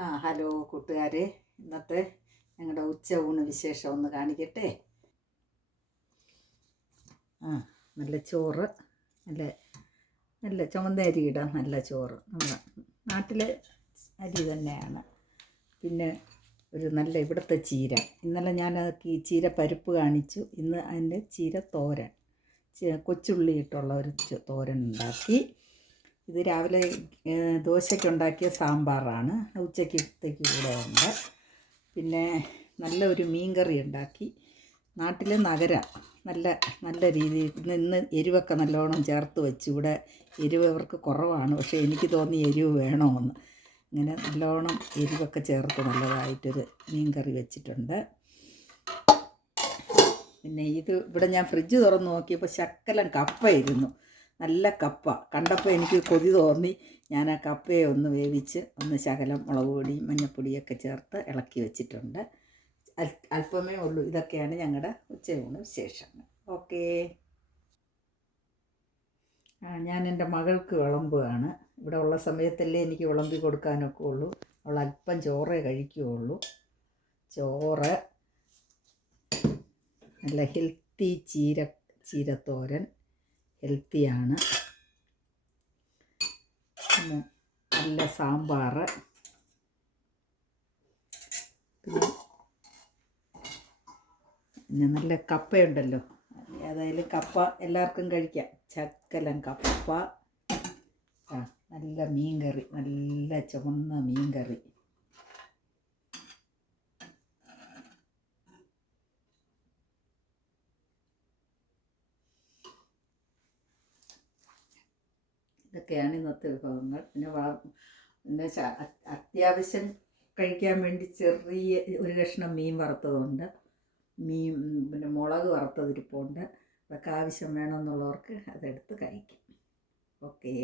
Hello കൂട്ടുകാരെ, ഇന്നത്തെ ഞങ്ങളുടെ ഉച്ച ഊണ് വിശേഷം ഒന്ന് കാണിക്കട്ടെ. നല്ല ചോറ്, നല്ല നല്ല ചുമന്ന അരിയുടെ നല്ല ചോറ്, നമ്മുടെ നാട്ടിലെ അരി തന്നെയാണ്. പിന്നെ ഒരു നല്ല ഇവിടുത്തെ ചീര, ഇന്നലെ ഞാൻ ഈ ചീര പരിപ്പ് കാണിച്ചു. ഇന്ന് അതിൻ്റെ ചീര തോരൻ, കൊച്ചുള്ളി ഇട്ടുള്ള ഒരു തോരൻ ഉണ്ടാക്കി. ഇത് രാവിലെ ദോശയ്ക്കുണ്ടാക്കിയ സാമ്പാറാണ്, ഉച്ചയ്ക്കത്തേക്ക് കൂടെ ഉണ്ട്. പിന്നെ നല്ല ഒരു മീൻ കറി ഉണ്ടാക്കി. നാട്ടിലെ നഗര നല്ല നല്ല രീതിയിൽ ഇന്ന് എരിവൊക്കെ നല്ലോണം ചേർത്ത് വെച്ച്. ഇവിടെ എരിവ് അവർക്ക് കുറവാണ്, പക്ഷേ എനിക്ക് തോന്നി എരിവ് വേണമെന്ന്. ഇങ്ങനെ നല്ലോണം എരിവൊക്കെ ചേർത്ത് നല്ലതായിട്ടൊരു മീൻ കറി വെച്ചിട്ടുണ്ട്. പിന്നെ ഇത് ഇവിടെ ഞാൻ ഫ്രിഡ്ജ് തുറന്ന് നോക്കിയപ്പോൾ ശക്കലം കപ്പയിരുന്നു. നല്ല കപ്പ കണ്ടപ്പോൾ എനിക്ക് കൊതി തോന്നി. ഞാൻ ആ കപ്പയെ ഒന്ന് വേവിച്ച് ശകലം മുളക് പൊടിയും മഞ്ഞൾപ്പൊടിയൊക്കെ ചേർത്ത് ഇളക്കി വെച്ചിട്ടുണ്ട്. അല്പമേ ഉള്ളൂ. ഇതൊക്കെയാണ് ഞങ്ങളുടെ ഉച്ചയൂണ് വിശേഷങ്ങൾ. ഓക്കേ. ഞാൻ എൻ്റെ മകൾക്ക് വിളമ്പുകയാണ്. ഇവിടെ ഉള്ള സമയത്തല്ലേ എനിക്ക് വിളമ്പി കൊടുക്കാനൊക്കെ ഉള്ളൂ. അവൾ അല്പം ചോറേ കഴിക്കുകയുള്ളൂ. ചോറ്, നല്ല ഹെൽത്തി ചീരത്തോരൻ, ഹെൽത്തിയാണ്. പിന്നെ നല്ല സാമ്പാർ, പിന്നെ നല്ല കപ്പയുണ്ടല്ലോ. ഏതായാലും കപ്പ എല്ലാവർക്കും കഴിക്കാം. ചക്കലം കപ്പ, നല്ല മീൻ കറി, നല്ല ചുവന്ന മീൻ കറി. ഇതൊക്കെയാണ് ഇന്നത്തെ വിഭവങ്ങൾ. പിന്നെ അത്യാവശ്യം കഴിക്കാൻ വേണ്ടി ചെറിയ ഒരു കഷ്ണം മീൻ വറുത്തതുണ്ട്. പിന്നെ മുളക് വറുത്തതിരിപ്പുണ്ട്. അതൊക്കെ ആവശ്യം വേണമെന്നുള്ളവർക്ക് അതെടുത്ത് കഴിക്കും. ഓക്കേ.